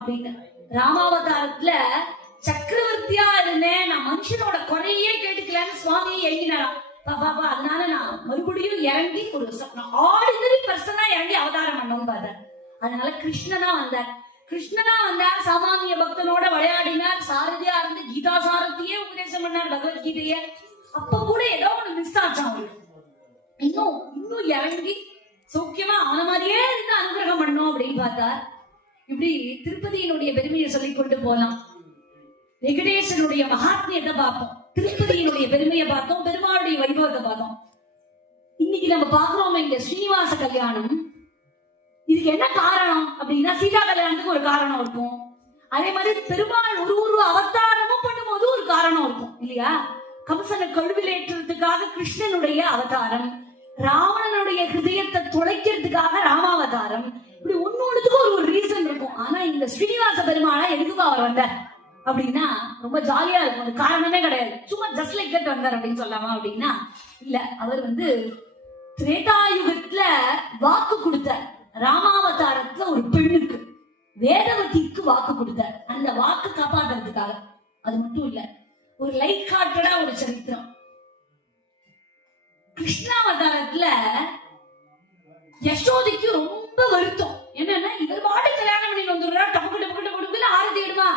அப்படின்னு. ராமாவதாரத்துல சக்கரவர்த்தியா இருந்தேன், நான் மனுஷனோட குறையே கேட்டுக்கலன்னு சுவாமியை எழுதினாராம். பாப்பா அதனால நான் மறுபடியும் இறங்கி ஒரு ஆர்டினரி பர்சனா இறங்கி அவதாரம் பண்ணணும் பார்த்தேன். அதனால கிருஷ்ணனா வந்தார். கிருஷ்ணனா வந்தார், சாமானிய பக்தனோட விளையாடினார், சாரதியா இருந்து கீதா சாரதியே உபதேசம் பண்ணார், பகவத்கீதைய. அப்ப கூட ஏதோ ஒண்ணு மிஸ் ஆச்சான் அவருக்கு. இன்னும் இறங்கி சௌக்கியமா அவன மாதிரியே இருந்து அனுகிரகம் பண்ணும் அப்படின்னு பார்த்தார். இப்படி திருப்பதியினுடைய பெருமையை சொல்லிக் கொண்டு போலாம். வெங்கடேசனுடைய மகாத்மியத்தை பார்ப்போம், திருப்பதியினுடைய பெருமையை பார்த்தோம், பெருமாளுடைய வைபவத்தை பார்த்தோம். இன்னைக்கு நம்ம பாக்குறோம் இங்க ஸ்ரீனிவாச கல்யாணம். இதுக்கு என்ன காரணம் அப்படின்னா, சீதா கல்யாணத்துக்கு ஒரு காரணம் இருக்கும். அதே மாதிரி பெருமாள் ஒரு அவதாரமும் பண்ணும்போது ஒரு காரணம் இருக்கும் இல்லையா? கம்சனை கழுவிலேற்றுறதுக்காக கிருஷ்ணனுடைய அவதாரம், ராவணனுடைய ஹிருதயத்தை துளைக்கிறதுக்காக ராமாவதாரம், இப்படி ஒன்னொன்னுக்கு ஒரு ரீசன் இருக்கும். ஆனா இந்த ஸ்ரீனிவாச பெருமாளா எதுக்குமா அவர் வந்தார் அப்படின்னா ரொம்ப ஜாலியா இருக்கும். அது காரணமே கிடையாது, சும்மா ஜஸ்ட் லைக் தட் வந்தார் அப்படின்னு சொல்லாமா அப்படின்னா இல்ல. அவர் திரேதாயுகத்துல வாக்கு கொடுத்தார். ராமாவதாரத்துல ஒரு பெண்ணுக்கு, வேதவதிக்கு வாக்கு கொடுத்தார். அந்த வாக்கு காப்பாற்றுறதுக்காக. அது மட்டும் இல்ல, ஒரு லைட் ஹார்ட்டடா ஒரு சரித்திரம். கிருஷ்ணாவதாரத்துல யசோதைக்கு ரொம்ப வருத்தம். என்னன்னா, இவர் பாட்டு கல்யாணம் பண்ணி வந்துடுறா, டப்புக்கு டப்புக்கு டப்புக்கு ஆரத்தி எடுமா,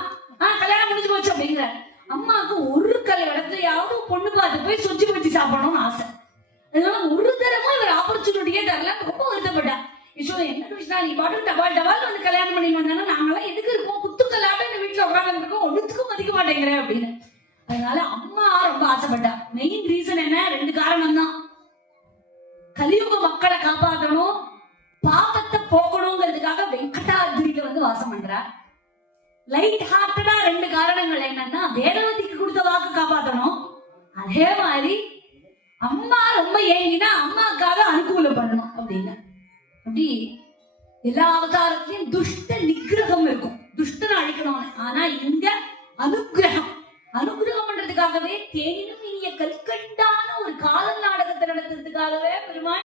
கல்யாணம் முடிஞ்சு போச்சு அப்படிங்கிற. அம்மாவுக்கு ஒரு இடத்துலயாவது பொண்ணு பார்த்து போய் சொச்சு வச்சு சாப்பிடணும்னு ஆசை. அதனால ஒரு தரமா இவர் ஆப்பர்ச்சுனிட்டியே தரல, ரொம்ப வருத்தப்பட்டா. யசோதை, என்ன கிருஷ்ணா நீ பாட்டு டபால் டபால் வந்து கல்யாணம் பண்ணி வந்தாங்கன்னா நாங்கெல்லாம் எதுக்கு இருக்கோம், குத்துக்கல்லாட்ட இந்த வீட்டுல உட்காந்து இருக்கோம், ஒன்றுத்துக்கும் மதிக்க மாட்டேங்கிறேன் அப்படின்னு. அதனால அம்மா ரொம்ப ஆசைப்பட்டா. மெயின் ரீசன் என்ன? 2 காரணம் தான். கலியுக மக்களை காப்பாற்றணும், பாபத்தை போக்கணுங்கிறதுக்காக வெங்கடாதிரியில வாசம் பண்றார். லைட் ஹார்ட்டடா 2 காரணங்கள் என்னன்னா, வேதவதிக்கு கொடுத்த வாக்கு காப்பாற்றணும், அதே மாதிரி அம்மா ரொம்ப ஏங்கினா அம்மாக்காக அனுகூலம் பண்ணணும் அப்படின்னு. அப்படி எல்லா அவதாரத்திலையும் துஷ்ட நிகிரகம் இருக்கும், துஷ்டனை அழிக்கணும். ஆனா இங்க அனுகிரகம் பண்றதுக்காகவே தேனினும் இனிய கல்கண்டான ஒரு காதல் நாடகத்தை நடத்துறதுக்காகவே பெருமாள்